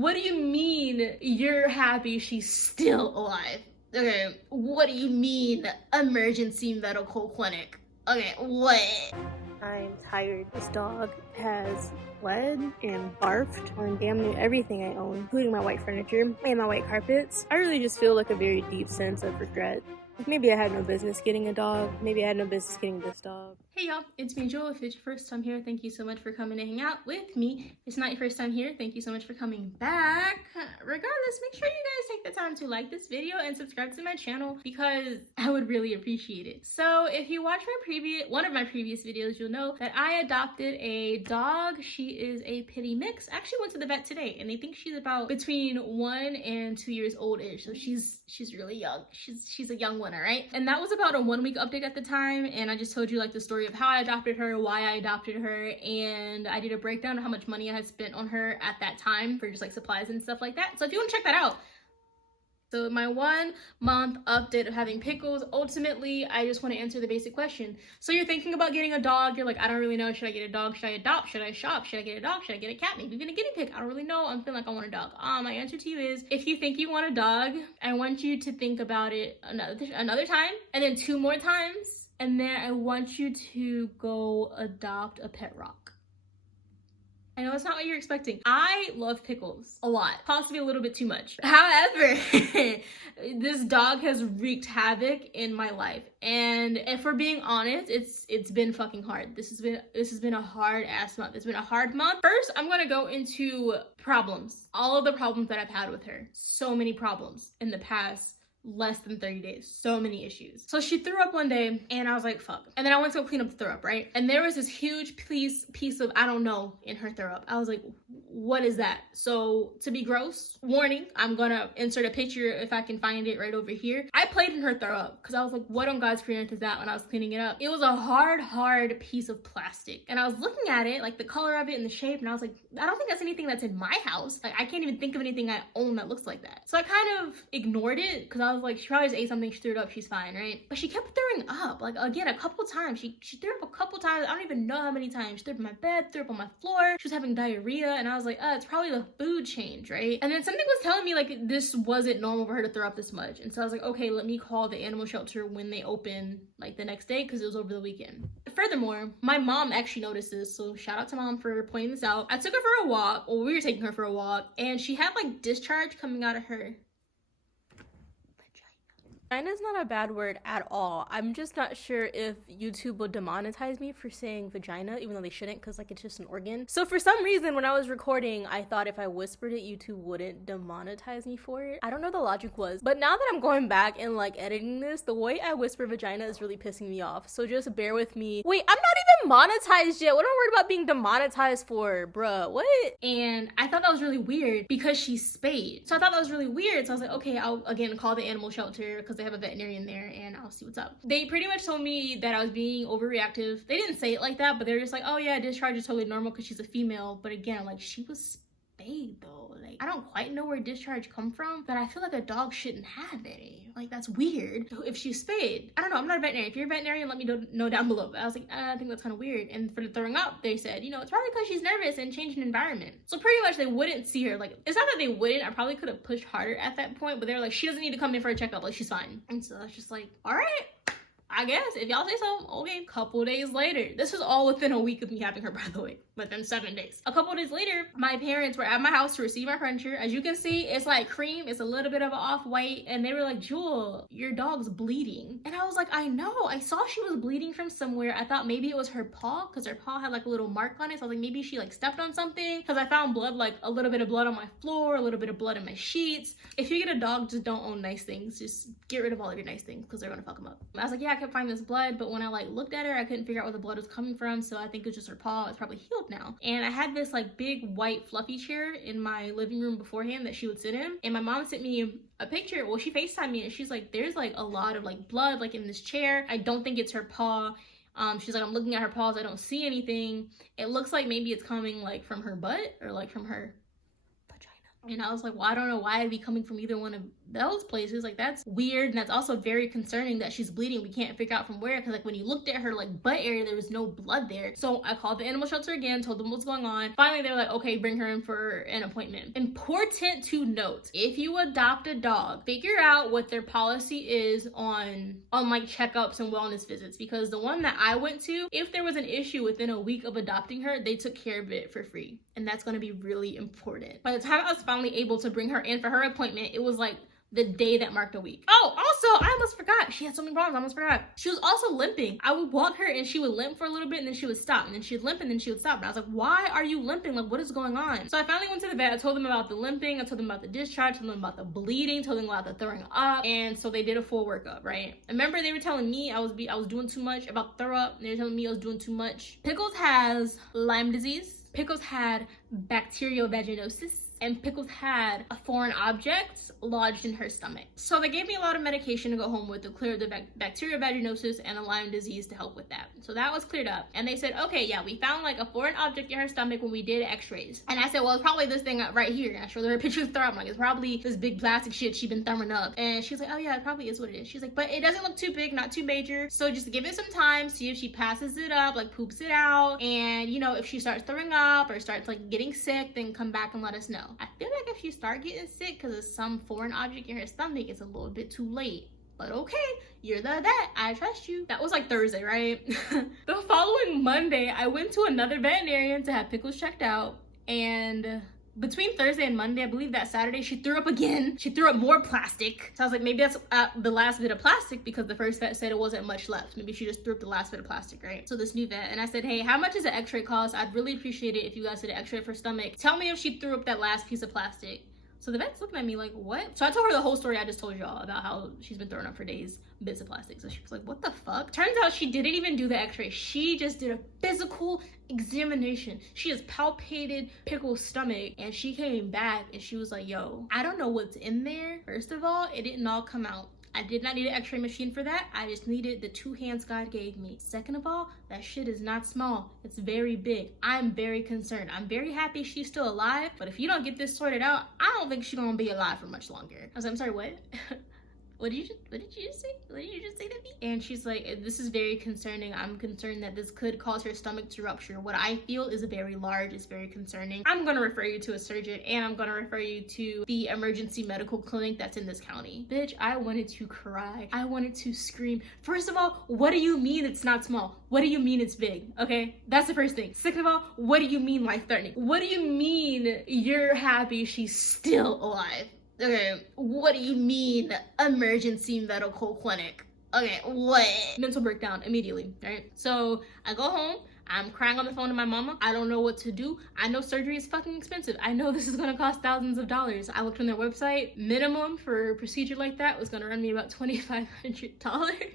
what do you mean you're happy she's still alive? Okay, what do you mean emergency medical clinic? Okay, what? I'm tired. This dog has bled and barfed on damn near everything I own, including my white furniture and my white carpets. I really just feel like a very deep sense of regret. Maybe I had no business getting a dog. Maybe I had no business getting this dog. Hey y'all, it's me Jewel. If it's your first time here, thank you so much for coming to hang out with me. If it's not your first time here, thank you so much for coming back. Regardless, make sure you guys take the time to like this video and subscribe to my channel because I would really appreciate it. So if you watched one of my previous videos, you'll know that I adopted a dog. She is a pitty mix. I actually went to the vet today and they think she's about between 1 and 2 years old-ish. So she's really young. She's a young one, all right? And that was about a 1 week update at the time. And I just told you like the story of how I adopted her, why I adopted her, and I did a breakdown of how much money I had spent on her at that time for just like supplies and stuff like that. So if you want to check that out. So my 1 month update of having Pickles, ultimately, I just want to answer the basic question. So you're thinking about getting a dog, you're like, I don't really know, should I get a dog, should I adopt, should I shop, should I get a dog, should I get a cat, maybe even a guinea pig, I don't really know, I'm feeling like I want a dog. My answer to you is, if you think you want a dog, I want you to think about it another time, and then 2 more times, and then I want you to go adopt a pet rock. I know it's not what you're expecting. I love Pickles a lot, possibly a little bit too much. However, this dog has wreaked havoc in my life. And if we're being honest, it's been fucking hard. This has been a hard ass month. It's been a hard month. First, I'm gonna go into problems. All of the problems that I've had with her. So many problems in the past less than 30 days. So many issues. So she threw up one day and I was like, fuck. And then I went to go clean up the throw up, right? And there was this huge piece of I don't know in her throw up. I was like, what is that? So to be gross, warning, I'm gonna insert a picture if I can find it right over here. I played in her throw up because I was like, what on God's green earth is that when I was cleaning it up? It was a hard piece of plastic. And I was looking at it, like the color of it and the shape, and I was like, I don't think that's anything that's in my house. Like I can't even think of anything I own that looks like that. So I kind of ignored it because I was like, she probably just ate something, she threw it up, she's fine, right? But she kept throwing up, like again, a couple times. She threw up a couple times. I don't even know how many times. She threw up on my bed, threw up on my floor. She was having diarrhea, and I was like, it's probably the food change, right? And then something was telling me like this wasn't normal for her to throw up this much. And so I was like, okay, let me call the animal shelter when they open like the next day because it was over the weekend. Furthermore, my mom actually noticed this, so shout out to mom for pointing this out. I took her for a walk, or we were taking her for a walk, and she had like discharge coming out of her. Vagina is not a bad word at all. I'm just not sure if YouTube will demonetize me for saying vagina, even though they shouldn't, because like it's just an organ. So for some reason, when I was recording, I thought if I whispered it, YouTube wouldn't demonetize me for it. I don't know what the logic was, but now that I'm going back and like editing this, the way I whisper vagina is really pissing me off. So just bear with me. Wait, I'm not even monetized yet. What am I worried about being demonetized for, bruh? What? And I thought that was really weird because she spayed. So I thought that was really weird. So I was like, okay, I'll again call the animal shelter because they have a veterinarian there and I'll see what's up. They pretty much told me that I was being overreactive. They didn't say it like that, but they were just like, oh yeah, discharge is totally normal because she's a female. But again, like she was spayed though. Like I don't quite know where discharge come from, but I feel like a dog shouldn't have any. Like that's weird. If she's spayed, I don't know, I'm not a veterinarian. If you're a veterinarian, let me know down below. But I was like, I think that's kind of weird. And for the throwing up, they said, you know, it's probably because she's nervous and changing environment. So pretty much they wouldn't see her. Like it's not that they wouldn't, I probably could have pushed harder at that point, but they're like, she doesn't need to come in for a checkup, like she's fine. And so I was just like, all right, I guess if y'all say so. Okay, couple days later, this was all within a week of me having her, by the way, within 7 days. A couple days later, my parents were at my house to receive my furniture. As you can see, it's like cream, it's a little bit of an off-white, and they were like, Jewel, your dog's bleeding. And I was like, I know, I saw she was bleeding from somewhere. I thought maybe it was her paw because her paw had like a little mark on it. So I was like, maybe she like stepped on something because I found blood, like a little bit of blood on my floor, a little bit of blood in my sheets. If you get a dog, just don't own nice things. Just get rid of all of your nice things because they're gonna fuck them up. I was like, yeah, I kept finding this blood, but when I like looked at her, I couldn't figure out where the blood was coming from. So I think it's just her paw. It's probably healed now. And I had this like big white fluffy chair in my living room beforehand that she would sit in. And my mom sent me a picture. Well, she FaceTimed me and she's like, there's like a lot of like blood like in this chair. I don't think it's her paw. She's like, I'm looking at her paws. I don't see anything. It looks like maybe it's coming like from her butt or like from her vagina. And I was like, well, I don't know why I'd be coming from either one of those places. Like, that's weird. And that's also very concerning that she's bleeding. We can't figure out from where. Because, like, when you looked at her, like, butt area, there was no blood there. So I called the animal shelter again, told them what's going on. Finally, they were like, okay, bring her in for an appointment. Important to note, if you adopt a dog, figure out what their policy is on like, checkups and wellness visits. Because the one that I went to, if there was an issue within a week of adopting her, they took care of it for free. And that's going to be really important. By the time I was finally able to bring her in for her appointment, it was like the day that marked a week. Oh, also, I almost forgot. She had so many problems. I almost forgot. She was also limping. I would walk her and she would limp for a little bit and then she would stop. And then she'd limp and then she would stop. And I was like, why are you limping? Like, what is going on? So I finally went to the vet. I told them about the limping. I told them about the discharge. I told them about the bleeding. Told them about the throwing up. And so they did a full workup, right? I remember they were telling me I was doing too much about throw up. They were telling me I was doing too much. Pickles has Lyme disease. Pickles had bacterial vaginosis. And Pickles had a foreign object lodged in her stomach. So they gave me a lot of medication to go home with to clear the bacterial vaginosis and a Lyme disease to help with that. So that was cleared up. And they said, okay, yeah, we found like a foreign object in her stomach when we did x-rays. And I said, well, it's probably this thing right here. And I showed her a picture of throw up. I'm like, it's probably this big plastic shit she's been throwing up. And she's like, oh yeah, it probably is what it is. She's like, but it doesn't look too big, not too major. So just give it some time, see if she passes it up, like poops it out. And you know, if she starts throwing up or starts like getting sick, then come back and let us know. I feel like if you start getting sick because of some foreign object in her stomach, it's a little bit too late. But okay, you're the vet. I trust you. That was like Thursday, right? The following Monday, I went to another veterinarian to have Pickles checked out. And between Thursday and Monday, I believe that Saturday, she threw up again. She threw up more plastic. So I was like, maybe that's the last bit of plastic because the first vet said it wasn't much left. Maybe she just threw up the last bit of plastic, right? So this new vet, and I said, hey, how much does an x-ray cost? I'd really appreciate it if you guys did an x-ray for stomach. Tell me if she threw up that last piece of plastic. So the vet's looking at me like, what? So I told her the whole story I just told y'all about how she's been throwing up for days, bits of plastic. So she was like, what the fuck? Turns out she didn't even do the x-ray. She just did a physical examination. She just palpated Pickles' stomach and she came back and she was like, yo, I don't know what's in there. First of all, it didn't all come out. I did not need an x-ray machine for that. I just needed the 2 hands God gave me. Second of all, that shit is not small. It's very big. I'm very concerned. I'm very happy she's still alive, but if you don't get this sorted out, I don't think she's gonna be alive for much longer. I was like, I'm sorry, what? What did you just say? What did you just say to me? And she's like, this is very concerning. I'm concerned that this could cause her stomach to rupture. What I feel is very large. It's very concerning. I'm gonna refer you to a surgeon and I'm gonna refer you to the emergency medical clinic that's in this county. Bitch, I wanted to cry. I wanted to scream. First of all, what do you mean it's not small? What do you mean it's big? Okay, that's the first thing. Second of all, what do you mean life-threatening? What do you mean you're happy she's still alive? Okay, what do you mean emergency medical clinic? Okay, what? Mental breakdown immediately, right? So I go home, I'm crying on the phone to my mama. I don't know what to do. I know surgery is fucking expensive. I know this is gonna cost thousands of dollars. I looked on their website, minimum for a procedure like that was gonna run me about $2,500.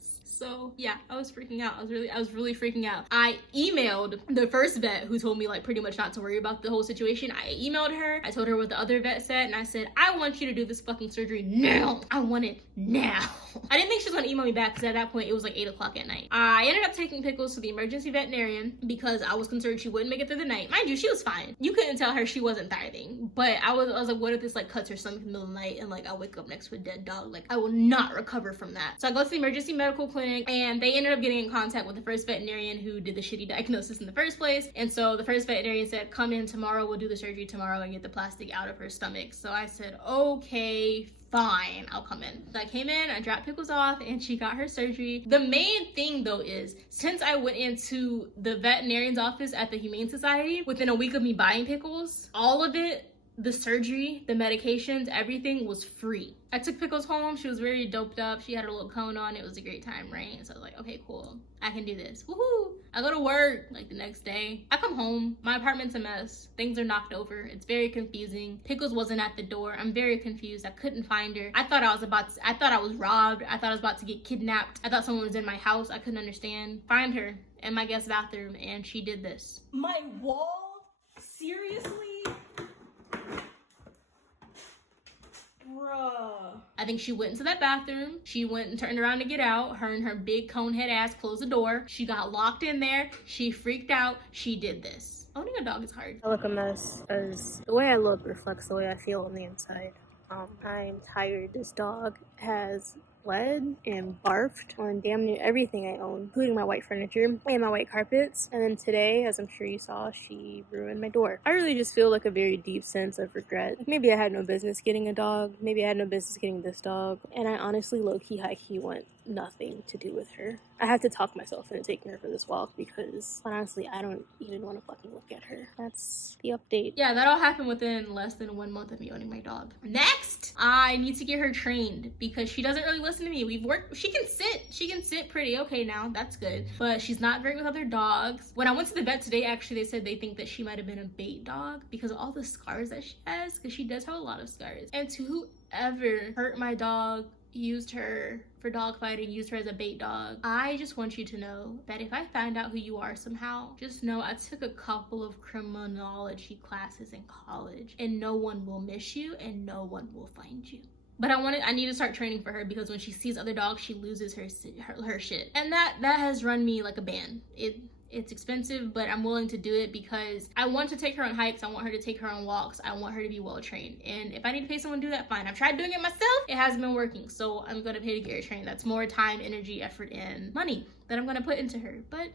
So yeah, I was freaking out. I was really freaking out. I emailed the first vet who told me like pretty much not to worry about the whole situation. I emailed her. I told her what the other vet said and I said, I want you to do this fucking surgery now. I want it now. I didn't think she was gonna email me back because at that point it was like 8 o'clock at night. I ended up taking Pickles to the emergency veterinarian because I was concerned she wouldn't make it through the night. Mind you, she was fine. You couldn't tell her she wasn't thriving. But I was like, what if this like cuts her stomach in the middle of the night and like I wake up next to a dead dog? Like I will not recover from that. So I go to the emergency medical clinic and they ended up getting in contact with the first veterinarian who did the shitty diagnosis in the first place. And so the first veterinarian said, come in tomorrow, we'll do the surgery tomorrow and get the plastic out of her stomach. So I said, okay, fine, I'll come in. So I came in, I dropped Pickles off and she got her surgery. The main thing though is, since I went into the veterinarian's office at the Humane Society, within a week of me buying Pickles, all of it, the surgery, the medications, everything was free. I took Pickles home. She was very doped up. She had her little cone on. It was a great time, right? So I was like, okay, cool. I can do this. Woohoo! I go to work like the next day. I come home. My apartment's a mess. Things are knocked over. It's very confusing. Pickles wasn't at the door. I'm very confused. I couldn't find her. I thought I was robbed. I thought I was about to get kidnapped. I thought someone was in my house. I couldn't understand. Find her in my guest bathroom and she did this. My wall? Seriously? Bruh. I think she went into that bathroom. She went and turned around to get out. Her and her big conehead ass closed the door. She got locked in there. She freaked out. She did this. owning a dog is hard. I look a mess because the way I look reflects the way I feel on the inside. I'm tired. This dog has bled and barfed on damn near everything I own, including my white furniture and my white carpets. And then today, as I'm sure you saw, she ruined my door. I really just feel like a very deep sense of regret. Like maybe I had no business getting a dog. Maybe I had no business getting this dog. And I honestly low-key, high-key want nothing to do with her. I have to talk myself into taking her for this walk because honestly, I don't even want to fucking look at her. That's the update. Yeah, that all happened within less than 1 month of me owning my dog. Next, I need to get her trained because she doesn't really listen to me. She can sit pretty okay now, that's good, but she's not great with other dogs. When I went to the vet today, actually, they said they think that she might have been a bait dog because of all the scars that she has, because she does have a lot of scars. And to whoever hurt my dog, used her for dog fighting, used her as a bait dog, I just want you to know that if I find out who you are somehow, just know I took a couple of criminology classes in college and no one will miss you and no one will find you. But I need to start training for her because when she sees other dogs, she loses her shit. And that has run me like a band. It's expensive, but I'm willing to do it because I want to take her on hikes. I want her to take her on walks. I want her to be well trained. And if I need to pay someone to do that, fine. I've tried doing it myself. It hasn't been working. So I'm going to pay to get her trained. That's more time, energy, effort, and money that I'm going to put into her. But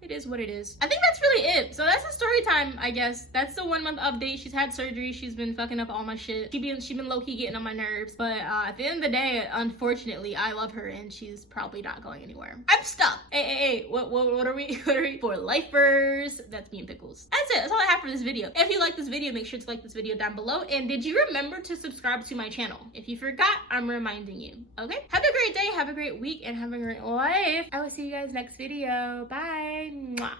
it is what it is. I think that's really it. So that's the story time, I guess. That's the 1 month update. She's had surgery. She's been fucking up all my shit. She's been low-key getting on my nerves. But at the end of the day, unfortunately, I love her and she's probably not going anywhere. I'm stuck. Hey, what are we? What are we? For lifers. That's me and Pickles. That's it. That's all I have for this video. If you like this video, make sure to like this video down below. And did you remember to subscribe to my channel? If you forgot, I'm reminding you. Okay? Have a great day. Have a great week. And have a great life. I will see you guys next video. Bye. Mwah.